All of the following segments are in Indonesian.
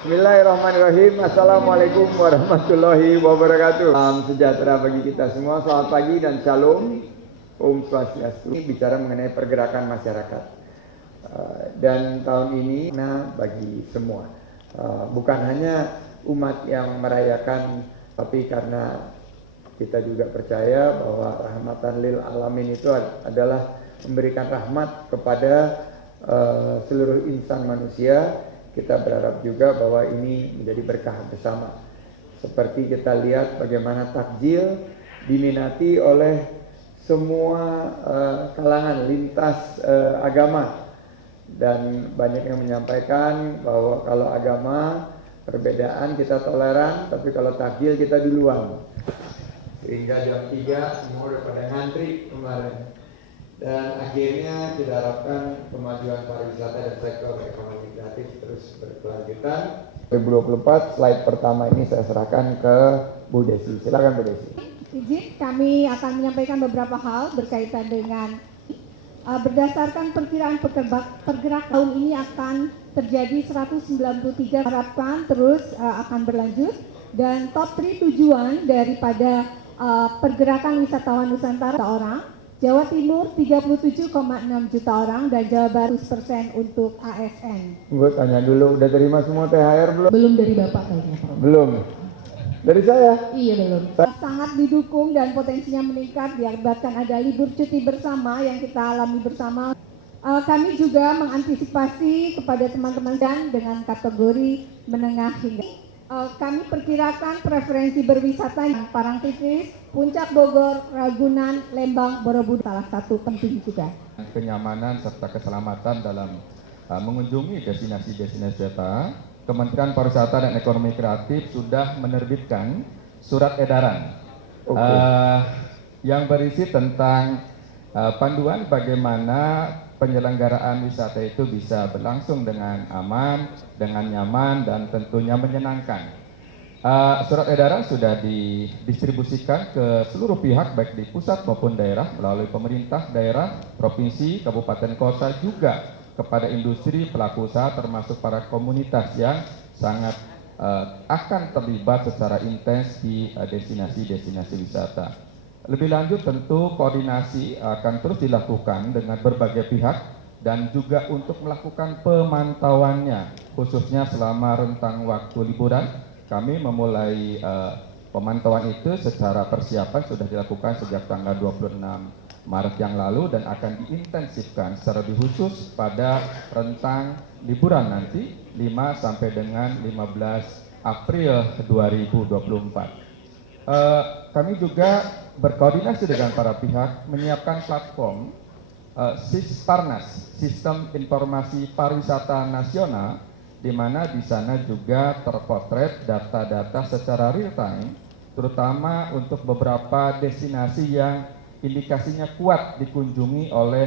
Bismillahirrahmanirrahim. Assalamualaikum warahmatullahi wabarakatuh. Salam sejahtera bagi kita semua. Selamat pagi dan shalom. Om Swastiastu. Ini bicara mengenai pergerakan masyarakat. Dan tahun ini bagi semua. Bukan hanya umat yang merayakan, tapi karena kita juga percaya bahwa rahmatan lil alamin itu adalah memberikan rahmat kepada seluruh insan manusia. Kita berharap juga bahwa ini menjadi berkah bersama. Seperti kita lihat bagaimana takjil diminati oleh semua kalangan lintas agama. Dan banyak yang menyampaikan bahwa kalau agama perbedaan kita toleran, tapi kalau takjil kita duluan. Sehingga jam 3 semua udah pada ngantri kemarin. Dan akhirnya kita harapkan kemajuan pariwisata dan sektor ekonomi kreatif terus berkelanjutan. 2024 slide pertama ini saya serahkan ke Bu Desi. Silakan Bu Desi. Izin kami akan menyampaikan beberapa hal berkaitan dengan berdasarkan perkiraan pergerakan tahun ini akan terjadi 193, harapkan terus akan berlanjut, dan top 3 tujuan daripada pergerakan wisatawan Nusantara orang. Jawa Timur 37,6 juta orang dan Jawa Barat 100% untuk ASN. Gue tanya dulu, udah terima semua THR belum? Belum dari Bapak kayaknya. Belum. Dari saya? Iya belum. Sangat didukung dan potensinya meningkat diakibatkan ada libur cuti bersama yang kita alami bersama. Kami juga mengantisipasi kepada teman-teman dengan kategori menengah hingga. Kami perkirakan preferensi berwisata yang Parangtritis, Puncak Bogor, Ragunan, Lembang, Borobudur salah satu penting juga. Kenyamanan serta keselamatan dalam mengunjungi destinasi-destinasi wisata, Kementerian Pariwisata dan Ekonomi Kreatif sudah menerbitkan surat edaran yang berisi tentang panduan bagaimana penyelenggaraan wisata itu bisa berlangsung dengan aman, dengan nyaman, dan tentunya menyenangkan. Surat edaran sudah didistribusikan ke seluruh pihak baik di pusat maupun daerah melalui pemerintah daerah, provinsi, kabupaten kota, juga kepada industri, pelaku usaha termasuk para komunitas yang sangat akan terlibat secara intens di destinasi-destinasi wisata. Lebih lanjut tentu koordinasi akan terus dilakukan dengan berbagai pihak dan juga untuk melakukan pemantauannya khususnya selama rentang waktu liburan. Kami memulai pemantauan itu secara persiapan sudah dilakukan sejak tanggal 26 Maret yang lalu dan akan diintensifkan secara lebih khusus pada rentang liburan nanti 5 sampai dengan 15 April 2024. Kami juga berkoordinasi dengan para pihak menyiapkan platform SISPARNAS, Sistem Informasi Pariwisata Nasional, di mana di sana juga terpotret data-data secara real time, terutama untuk beberapa destinasi yang indikasinya kuat dikunjungi oleh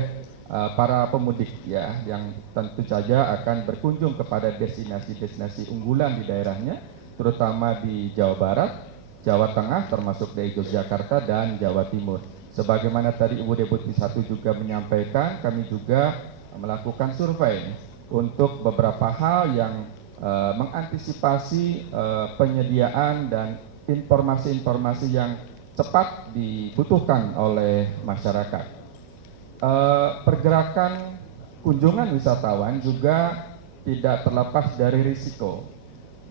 para pemudik ya, yang tentu saja akan berkunjung kepada destinasi-destinasi unggulan di daerahnya, terutama di Jawa Barat, Jawa Tengah termasuk dari Yogyakarta dan Jawa Timur. Sebagaimana tadi Ibu Deputi 1 juga menyampaikan, kami juga melakukan survei untuk beberapa hal yang mengantisipasi penyediaan dan informasi-informasi yang cepat dibutuhkan oleh masyarakat. Pergerakan kunjungan wisatawan juga tidak terlepas dari risiko.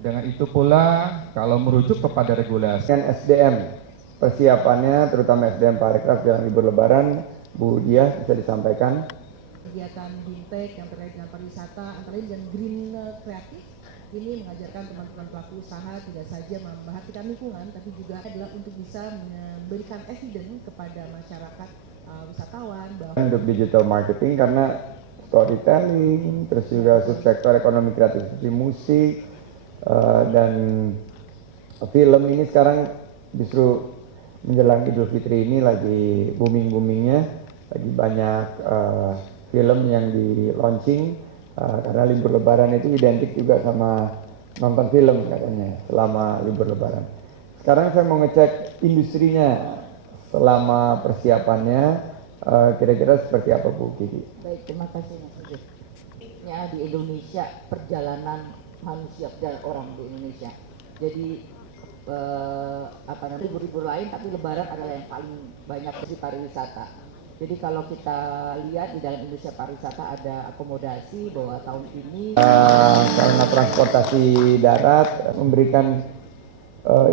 Dengan itu pula kalau merujuk kepada regulasi SDM, persiapannya terutama SDM Parekraf dalam libur lebaran, Bu Diah bisa disampaikan. Kegiatan BIMTEK yang terkait dengan pariwisata antara lain dengan green kreatif ini mengajarkan teman-teman pelaku usaha tidak saja memperhatikan lingkungan tapi juga adalah untuk bisa memberikan evidence kepada masyarakat wisatawan bahwa untuk digital marketing karena storytelling, terus juga subsektor ekonomi kreatif seperti musik dan film ini sekarang justru menjelang Idul Fitri ini lagi booming-boomingnya, lagi banyak film yang di launching karena libur lebaran itu identik juga sama nonton film katanya selama libur lebaran. Sekarang saya mau ngecek industrinya selama persiapannya, kira-kira seperti apa Bu Kiki? Baik, terima kasih Mas Udin. Di Indonesia perjalanan manusia dan orang di Indonesia. Jadi libur-libur lain, tapi Lebaran adalah yang paling banyak di pariwisata. Jadi kalau kita lihat di dalam Indonesia pariwisata ada akomodasi bahwa tahun ini karena transportasi darat memberikan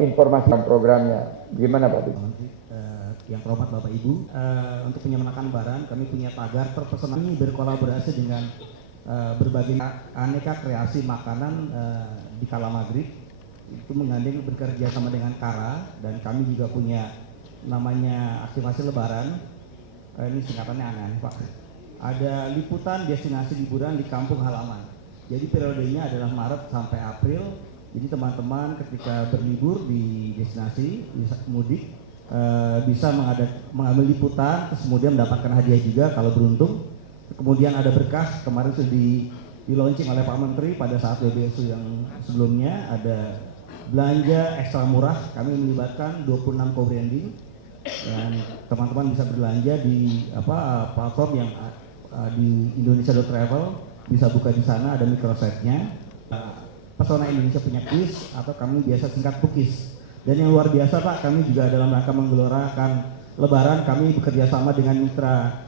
informasi tentang programnya. Gimana Pak? Yang terhormat Bapak Ibu, untuk penyemangatan Lebaran kami punya tagar terpesona ini berkolaborasi dengan berbagai aneka kreasi makanan di kala maghrib, itu menggandeng bekerja sama dengan Kara, dan kami juga punya namanya aktivasi Lebaran. Ini singkatannya aneh-aneh Pak. Ada liputan destinasi liburan di kampung halaman. Jadi periodenya adalah Maret sampai April. Jadi teman-teman ketika berlibur di destinasi mudik bisa mengambil liputan, terus kemudian mendapatkan hadiah juga kalau beruntung. Kemudian ada berkah, kemarin sudah di launching oleh Pak Menteri pada saat WBSU yang sebelumnya, ada belanja ekstra murah. Kami melibatkan 26 co-branding dan teman-teman bisa berbelanja di platform yang di Indonesia.travel, bisa buka di sana, ada microsite-nya. Pesona Indonesia punya quiz atau kami biasa singkat Pukis. Dan yang luar biasa Pak, kami juga dalam rangka menggelorkan Lebaran, kami bekerja sama dengan mitra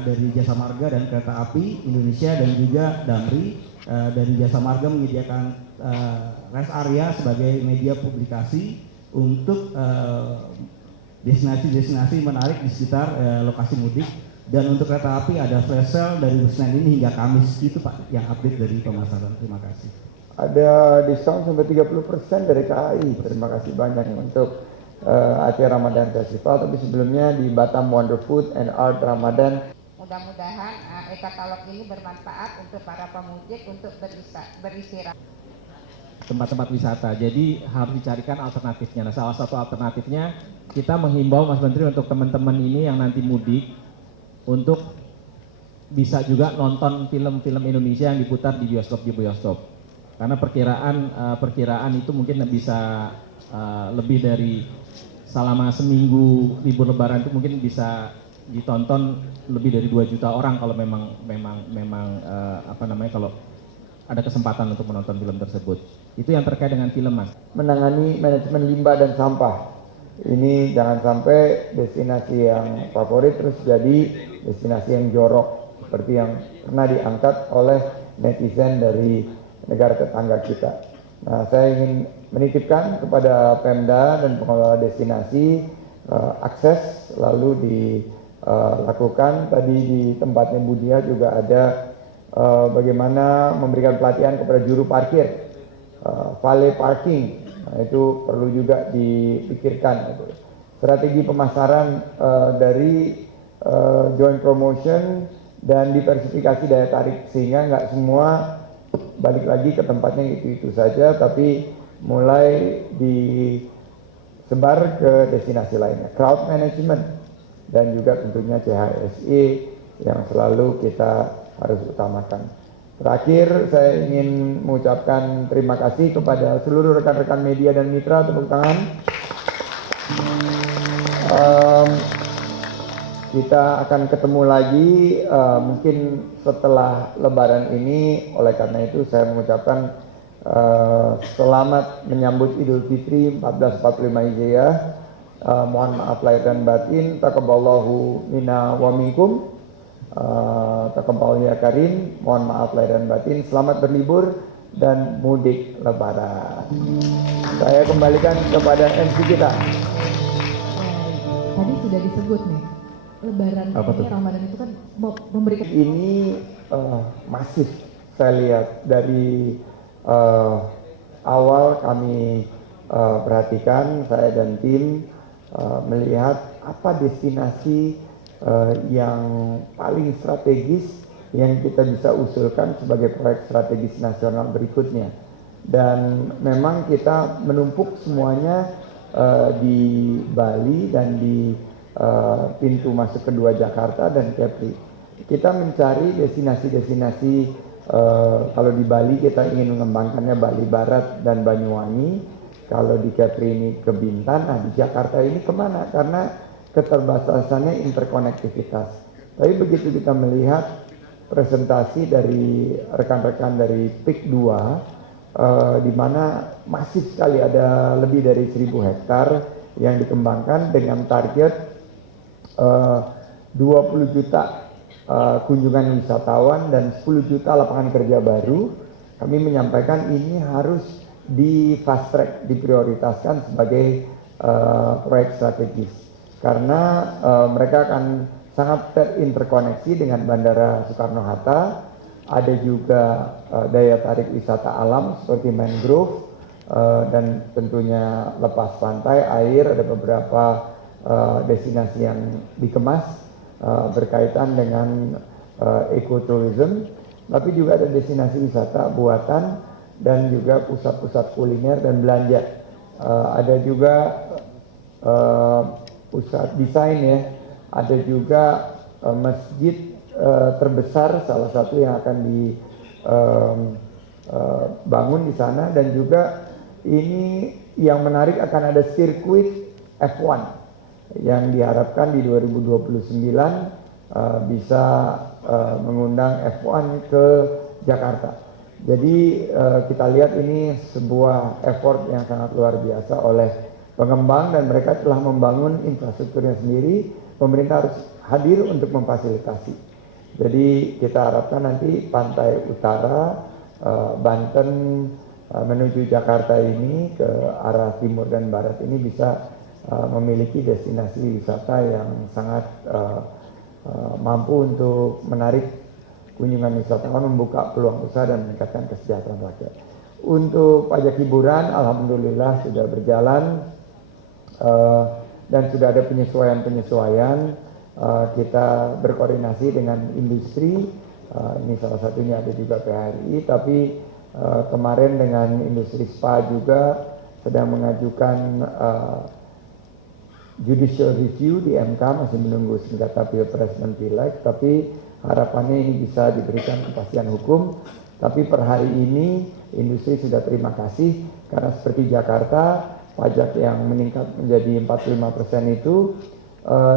dari Jasa Marga dan Kereta Api Indonesia dan juga Damri. Dari Jasa Marga menyediakan rest area sebagai media publikasi untuk destinasi-destinasi menarik di sekitar lokasi mudik. Dan untuk kereta api ada flash sale dari Senin ini hingga Kamis, itu Pak yang update dari pemasaran. Terima kasih. Ada diskon sampai 30% dari KAI. Terima kasih banyak untuk acara Ramadan Festival. Tapi sebelumnya di Batam Wonder Food and Art Ramadan. Mudah-mudahan e-katalog ini bermanfaat untuk para pemudik untuk beristirahat. Tempat-tempat wisata, jadi harus dicarikan alternatifnya. Nah, salah satu alternatifnya kita menghimbau Mas Menteri untuk teman-teman ini yang nanti mudik untuk bisa juga nonton film-film Indonesia yang diputar di bioskop. Karena perkiraan itu mungkin bisa lebih dari selama seminggu libur Lebaran itu mungkin bisa ditonton lebih dari 2 juta orang kalau memang kalau ada kesempatan untuk menonton film tersebut. Itu yang terkait dengan film Mas. Menangani manajemen limbah dan sampah. Ini jangan sampai destinasi yang favorit terus jadi destinasi yang jorok seperti yang pernah diangkat oleh netizen dari negara tetangga kita. Nah, saya ingin menitipkan kepada Pemda dan pengelola destinasi akses lalu dilakukan. Tadi di tempatnya Budia juga ada bagaimana memberikan pelatihan kepada juru parkir, valet parking. Nah, itu perlu juga dipikirkan. Strategi pemasaran dari joint promotion dan diversifikasi daya tarik sehingga nggak semua balik lagi ke tempatnya itu saja, tapi mulai disebar ke destinasi lainnya. Crowd management dan juga tentunya CHSE yang selalu kita harus utamakan. Terakhir, saya ingin mengucapkan terima kasih kepada seluruh rekan-rekan media dan mitra. Tepuk tangan. Kita akan ketemu lagi mungkin setelah Lebaran ini. Oleh karena itu saya mengucapkan selamat menyambut Idul Fitri 1445 Hijriah. Mohon maaf lahir dan batin. Taqabbalallahu minna wa minkum. Taqabbal ya karim. Mohon maaf lahir dan batin. Selamat berlibur dan mudik Lebaran. Saya kembalikan kepada MC kita. Tadi sudah disebut nih, Lebaran ini, Ramadan itu kan memberikan. Ini masif saya lihat dari awal kami perhatikan, saya dan tim melihat apa destinasi yang paling strategis yang kita bisa usulkan sebagai proyek strategis nasional berikutnya. Dan memang kita menumpuk semuanya di Bali dan di pintu masuk kedua Jakarta dan Kepri. Kita mencari destinasi-destinasi, kalau di Bali kita ingin mengembangkannya Bali Barat dan Banyuwangi, kalau di Kepri ini ke Bintan, nah di Jakarta ini kemana? Karena keterbatasannya interkonektivitas. Tapi begitu kita melihat presentasi dari rekan-rekan dari PIK 2, di mana masif sekali, ada lebih dari 1.000 hektar yang dikembangkan dengan target 20 juta kunjungan wisatawan dan 10 juta lapangan kerja baru. Kami menyampaikan ini harus di fast track, diprioritaskan sebagai proyek strategis karena mereka akan sangat terinterkoneksi dengan Bandara Soekarno-Hatta. Ada juga daya tarik wisata alam seperti mangrove dan tentunya lepas pantai, air, ada beberapa destinasi yang dikemas berkaitan dengan ekoturism, tapi juga ada destinasi wisata buatan dan juga pusat-pusat kuliner dan belanja. Ada juga pusat desain ya, ada juga masjid terbesar salah satu yang akan dibangun di sana, dan juga ini yang menarik akan ada sirkuit F1 yang diharapkan di 2029 bisa mengundang F1 ke Jakarta. Jadi kita lihat ini sebuah effort yang sangat luar biasa oleh pengembang dan mereka telah membangun infrastrukturnya sendiri. Pemerintah harus hadir untuk memfasilitasi. Jadi kita harapkan nanti pantai utara Banten menuju Jakarta ini ke arah timur dan barat ini bisa memiliki destinasi wisata yang sangat mampu untuk menarik kunjungan wisatawan, membuka peluang usaha dan meningkatkan kesejahteraan rakyat. Untuk pajak hiburan, alhamdulillah sudah berjalan dan sudah ada penyesuaian-penyesuaian. Kita berkoordinasi dengan industri, ini salah satunya ada juga PHRI, tapi kemarin dengan industri spa juga sedang mengajukan judicial review di MK, masih menunggu sengketa Pilpres dan Pileg, tapi harapannya ini bisa diberikan kepastian hukum. Tapi per hari ini industri sudah terima kasih karena seperti Jakarta, pajak yang meningkat menjadi 45% itu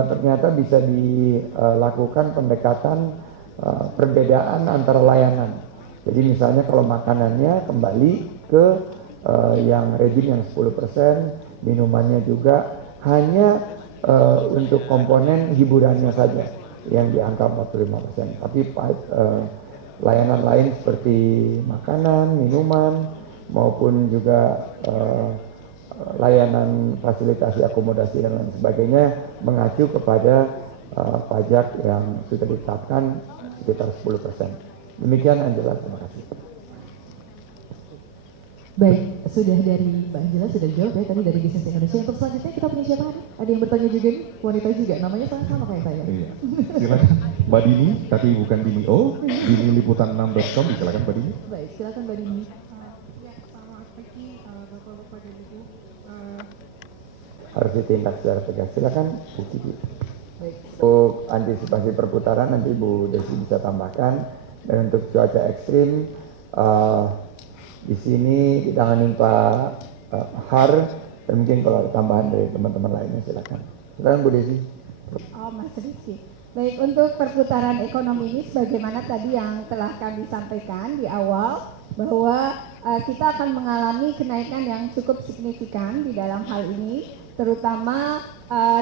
ternyata bisa dilakukan pendekatan perbedaan antara layanan. Jadi misalnya kalau makanannya kembali ke yang rejim yang 10%, minumannya juga hanya untuk komponen hiburannya saja yang di angka 45%. Tapi layanan lain seperti makanan, minuman maupun juga layanan fasilitasi akomodasi dan lain sebagainya mengacu kepada pajak yang sudah ditetapkan sekitar 10%. Demikian Angela, terima kasih. Baik, sudah dari Mbak Angela sudah dijawab ya tadi dari Bisnis Indonesia. Untuk selanjutnya kita punya siapa nih? Ada yang bertanya juga nih, wanita juga, namanya sama kayak saya. Iya. Silakan Mbak Dini, tapi bukan Dini O, Dini liputan6.com, silakan Mbak Dini. Baik, silakan Mbak Dini. Harus ditindak secara tegas. Silakan Bu Kiki. Untuk antisipasi perputaran nanti Bu Desi bisa tambahkan. Dan untuk cuaca ekstrim di sini ditanganin Pak Har, dan mungkin kalau ada tambahan dari teman-teman lainnya silakan. Silakan Bu Desi. Oh, Mas Rizky. Baik, untuk perputaran ekonomi ini sebagaimana tadi yang telah kami sampaikan di awal bahwa kita akan mengalami kenaikan yang cukup signifikan di dalam hal ini, terutama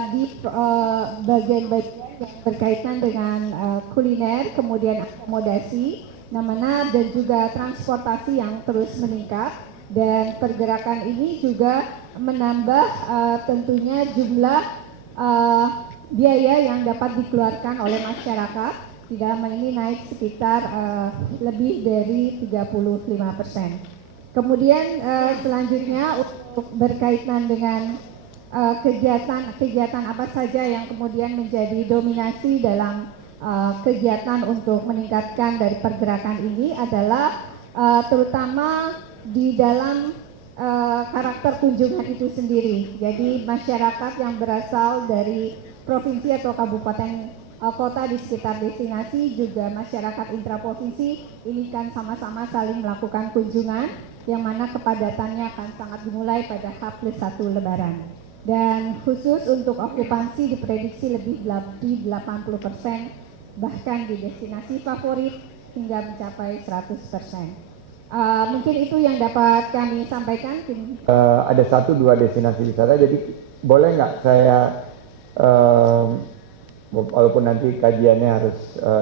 di bagian-bagian yang berkaitan dengan kuliner, kemudian akomodasi, namanya dan juga transportasi yang terus meningkat, dan pergerakan ini juga menambah tentunya jumlah biaya yang dapat dikeluarkan oleh masyarakat. Di dalam hal ini naik sekitar lebih dari 35%. Kemudian selanjutnya untuk berkaitan dengan kegiatan apa saja yang kemudian menjadi dominasi dalam kegiatan untuk meningkatkan dari pergerakan ini adalah terutama di dalam karakter kunjungan itu sendiri. Jadi masyarakat yang berasal dari provinsi atau kabupaten kota di sekitar destinasi, juga masyarakat intraprovinsi ini kan sama-sama saling melakukan kunjungan, yang mana kepadatannya akan sangat dimulai pada H+1 Lebaran. Dan khusus untuk okupansi diprediksi lebih di 80%, bahkan di destinasi favorit hingga mencapai 100%. Mungkin itu yang dapat kami sampaikan. Ada 1-2 destinasi wisata, jadi boleh nggak saya, walaupun nanti kajiannya harus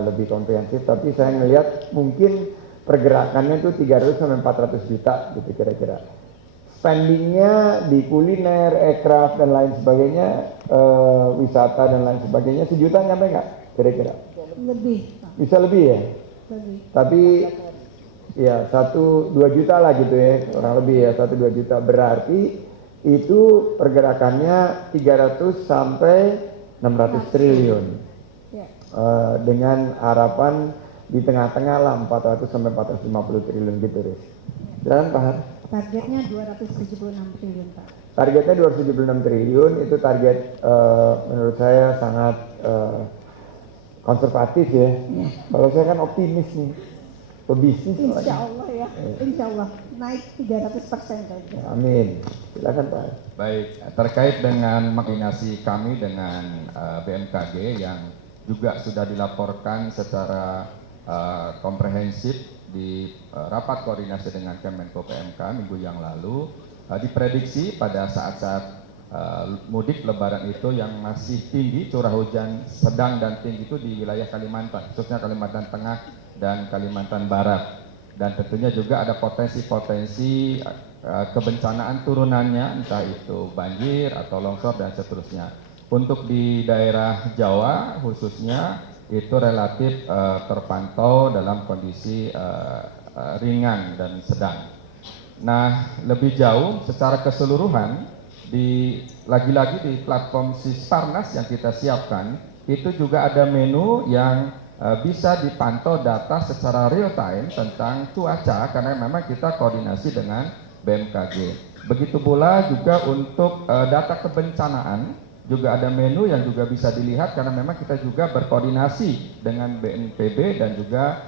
lebih komprehensif, tapi saya ngelihat mungkin pergerakannya tuh 300 sampai 400 juta gitu kira-kira. Spendingnya di kuliner, aircraft dan lain sebagainya, wisata dan lain sebagainya, 1 juta nyampe nggak kira-kira? Lebih. Bisa lebih ya? Lebih. Tapi ya 1-2 juta lah gitu ya, kurang lebih ya 1-2 juta, berarti itu pergerakannya 300 sampai 600 triliun. Ya. Dengan harapan di tengah-tengah lah 400 sampai 450 triliun gitu, Riz. Dan Pak Har? Targetnya 276 triliun, Pak. Targetnya 276 triliun, itu target menurut saya sangat konservatif ya. Kalau saya kan optimis nih, pebisnis. Insya Allah ya, insya Allah naik 300% saja. Amin. Silakan Pak. Baik, terkait dengan koordinasi kami dengan BMKG yang juga sudah dilaporkan secara komprehensif di rapat koordinasi dengan Kemenko PMK minggu yang lalu, diprediksi pada saat-saat mudik lebaran itu yang masih tinggi, curah hujan sedang dan tinggi itu di wilayah Kalimantan, khususnya Kalimantan Tengah dan Kalimantan Barat. Dan tentunya juga ada potensi-potensi kebencanaan turunannya, entah itu banjir atau longsor dan seterusnya. Untuk di daerah Jawa khususnya itu relatif terpantau dalam kondisi ringan dan sedang. Nah, lebih jauh secara keseluruhan lagi-lagi di platform Sisparnas yang kita siapkan itu juga ada menu yang bisa dipantau data secara real time tentang cuaca karena memang kita koordinasi dengan BMKG. Begitu pula juga untuk data kebencanaan juga ada menu yang juga bisa dilihat karena memang kita juga berkoordinasi dengan BNPB dan juga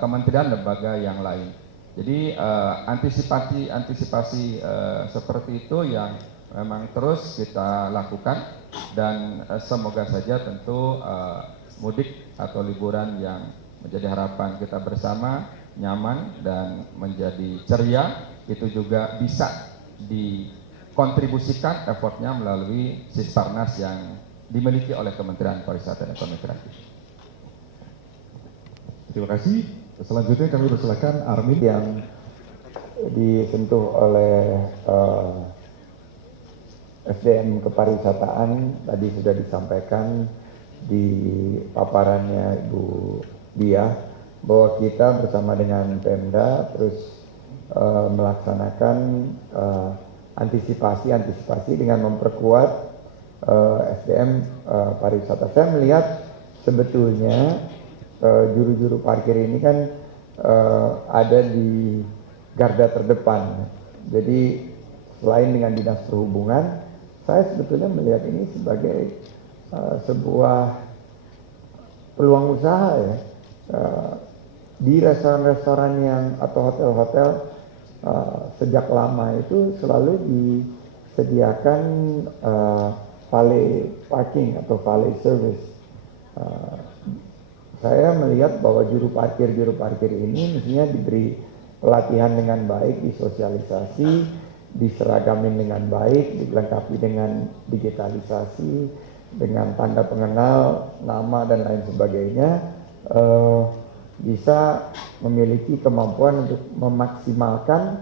kementerian lembaga yang lain. Jadi antisipasi seperti itu yang memang terus kita lakukan dan semoga saja tentu mudik atau liburan yang menjadi harapan kita bersama nyaman dan menjadi ceria itu juga bisa dikontribusikan effortnya melalui Sisparnas yang dimiliki oleh Kementerian Pariwisata dan Ekonomi Kreatif. Terima kasih. Selanjutnya kami persilakan Armin yang disentuh oleh SDM kepariwisataan tadi sudah disampaikan di paparannya Ibu Dia bahwa kita bersama dengan Pemda terus melaksanakan antisipasi dengan memperkuat SDM pariwisata. Saya melihat sebetulnya juru-juru parkir ini kan ada di garda terdepan. Jadi selain dengan Dinas Perhubungan, saya sebetulnya melihat ini sebagai sebuah peluang usaha ya. Di restoran-restoran yang atau hotel-hotel sejak lama itu selalu disediakan valet parking atau valet service. Saya melihat bahwa juru parkir ini mestinya diberi pelatihan dengan baik, disosialisasi, diseragamin dengan baik, dilengkapi dengan digitalisasi, dengan tanda pengenal, nama dan lain sebagainya, bisa memiliki kemampuan untuk memaksimalkan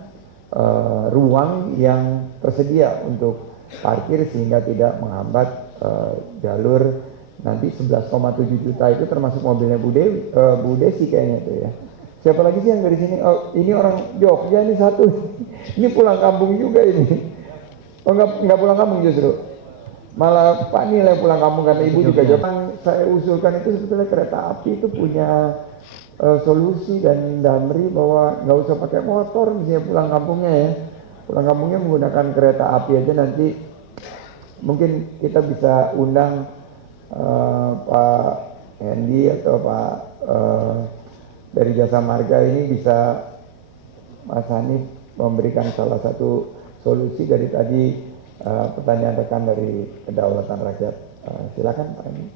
ruang yang tersedia untuk parkir sehingga tidak menghambat jalur. Nanti 11,7 juta itu termasuk mobilnya Bu Desi kayaknya itu ya. Siapa lagi sih yang dari sini? Oh, ini orang Jogja ini satu. Ini pulang kampung juga ini. Oh enggak pulang kampung justru. Malah Pak Nilai pulang kampung karena Ibu juga Jogja. Saya usulkan itu sebetulnya kereta api itu punya solusi dan Damri bahwa nggak usah pakai motor misalnya pulang kampungnya ya. Pulang kampungnya menggunakan kereta api aja nanti mungkin kita bisa undang Pak Hendy atau Pak dari Jasa Marga ini bisa Mas Hanif memberikan salah satu solusi dari tadi pertanyaan rekan dari Kedaulatan Rakyat. Silakan Pak Hendy.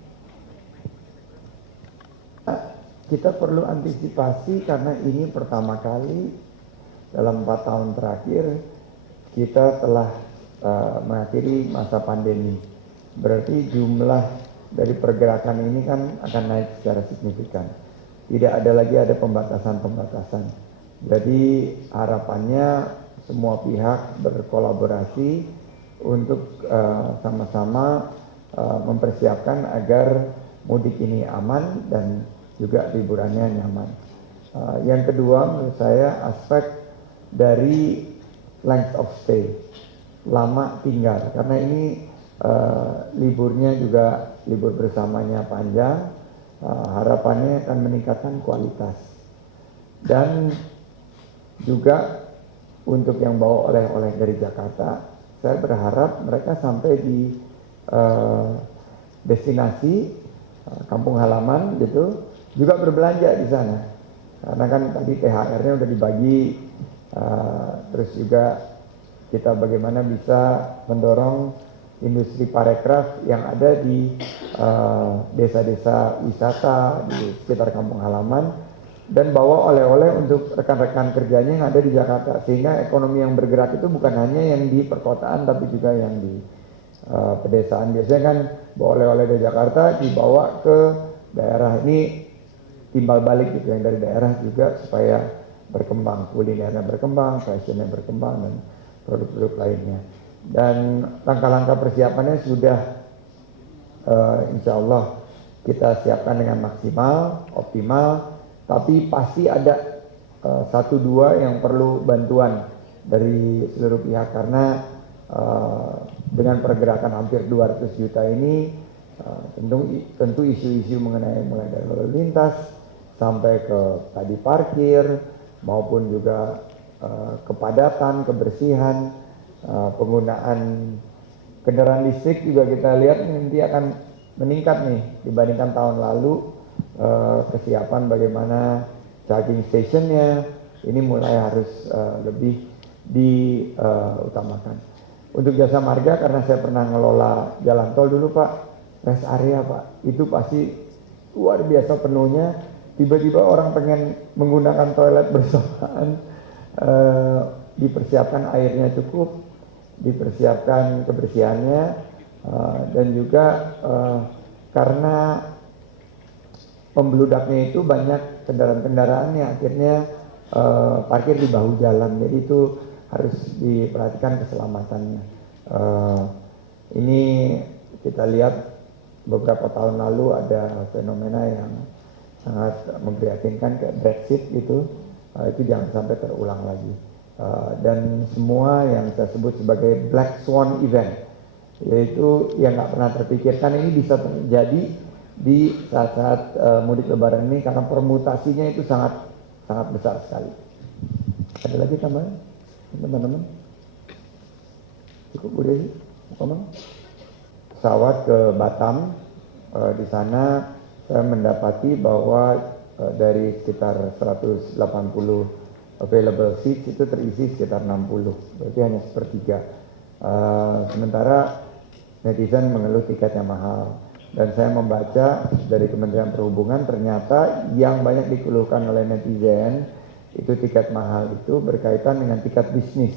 Kita perlu antisipasi karena ini pertama kali dalam 4 tahun terakhir kita telah mengakhiri masa pandemi. Berarti jumlah dari pergerakan ini kan akan naik secara signifikan. Tidak ada lagi pembatasan-pembatasan. Jadi harapannya semua pihak berkolaborasi untuk sama-sama mempersiapkan agar mudik ini aman dan juga liburannya nyaman. Yang kedua menurut saya aspek dari length of stay, lama tinggal, karena ini liburnya juga libur bersamanya panjang, harapannya akan meningkatkan kualitas. Dan juga untuk yang bawa oleh-oleh dari Jakarta, saya berharap mereka sampai di destinasi kampung halaman gitu, juga berbelanja di sana. Karena kan tadi THR-nya udah dibagi, terus juga kita bagaimana bisa mendorong industri parekraf yang ada di desa-desa wisata di sekitar kampung halaman, dan bawa oleh-oleh untuk rekan-rekan kerjanya yang ada di Jakarta, sehingga ekonomi yang bergerak itu bukan hanya yang di perkotaan tapi juga yang di pedesaan. Biasanya kan bawa oleh-oleh dari Jakarta dibawa ke daerah, ini timbal balik gitu, yang dari daerah juga supaya berkembang, kulinernya berkembang, fashionnya berkembang, dan produk-produk lainnya. Dan langkah-langkah persiapannya sudah insya Allah kita siapkan dengan maksimal, optimal, tapi pasti ada 1-2 yang perlu bantuan dari seluruh pihak, karena dengan pergerakan hampir 200 juta ini tentu isu-isu mengenai mulai dari lalu lintas sampai ke tadi parkir maupun juga kepadatan, kebersihan, penggunaan kendaraan listrik juga kita lihat nanti akan meningkat nih dibandingkan tahun lalu. Kesiapan bagaimana charging stationnya ini mulai harus lebih diutamakan. Untuk jasa marga, karena saya pernah ngelola jalan tol dulu Pak, rest area Pak, itu pasti luar biasa penuhnya. Tiba-tiba orang pengen menggunakan toilet bersamaan, dipersiapkan airnya cukup, dipersiapkan kebersihannya, dan juga karena pembeludaknya itu banyak kendaraan-kendaraan yang akhirnya parkir di bahu jalan, jadi itu harus diperhatikan keselamatannya. Ini kita lihat beberapa tahun lalu ada fenomena yang sangat memprihatinkan kayak Brexit gitu, itu jangan sampai terulang lagi. Dan semua yang saya sebut sebagai Black Swan event, yaitu yang nggak pernah terpikirkan ini bisa terjadi di saat-saat mudik lebaran ini, karena permutasinya itu sangat besar sekali. Ada lagi tambahan teman-teman? Cukup Bu Desi? Pesawat ke Batam, di sana saya mendapati bahwa dari sekitar 180 available seats itu terisi sekitar 60, berarti hanya sepertiga. Sementara netizen mengeluh tiketnya mahal. Dan saya membaca dari Kementerian Perhubungan, ternyata yang banyak dikeluhkan oleh netizen itu tiket mahal itu berkaitan dengan tiket bisnis.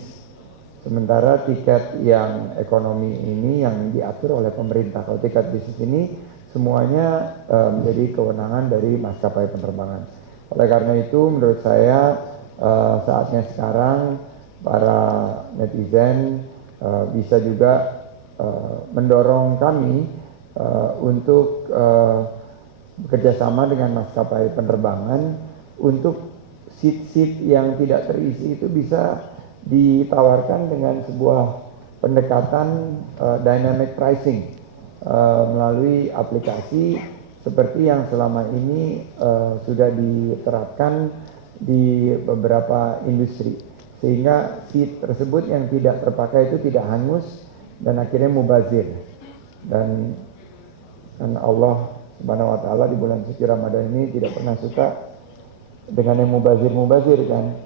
Sementara tiket yang ekonomi ini yang diatur oleh pemerintah. Kalau tiket bisnis ini semuanya menjadi kewenangan dari maskapai penerbangan. Oleh karena itu menurut saya saatnya sekarang para netizen bisa juga mendorong kami untuk bekerjasama dengan maskapai penerbangan untuk seat-seat yang tidak terisi itu bisa ditawarkan dengan sebuah pendekatan dynamic pricing melalui aplikasi seperti yang selama ini sudah diterapkan di beberapa industri, sehingga seat tersebut yang tidak terpakai itu tidak hangus dan akhirnya mubazir. Dan Allah Subhanahu wa taala di bulan suci Ramadan ini tidak pernah suka dengan yang mubazir kan.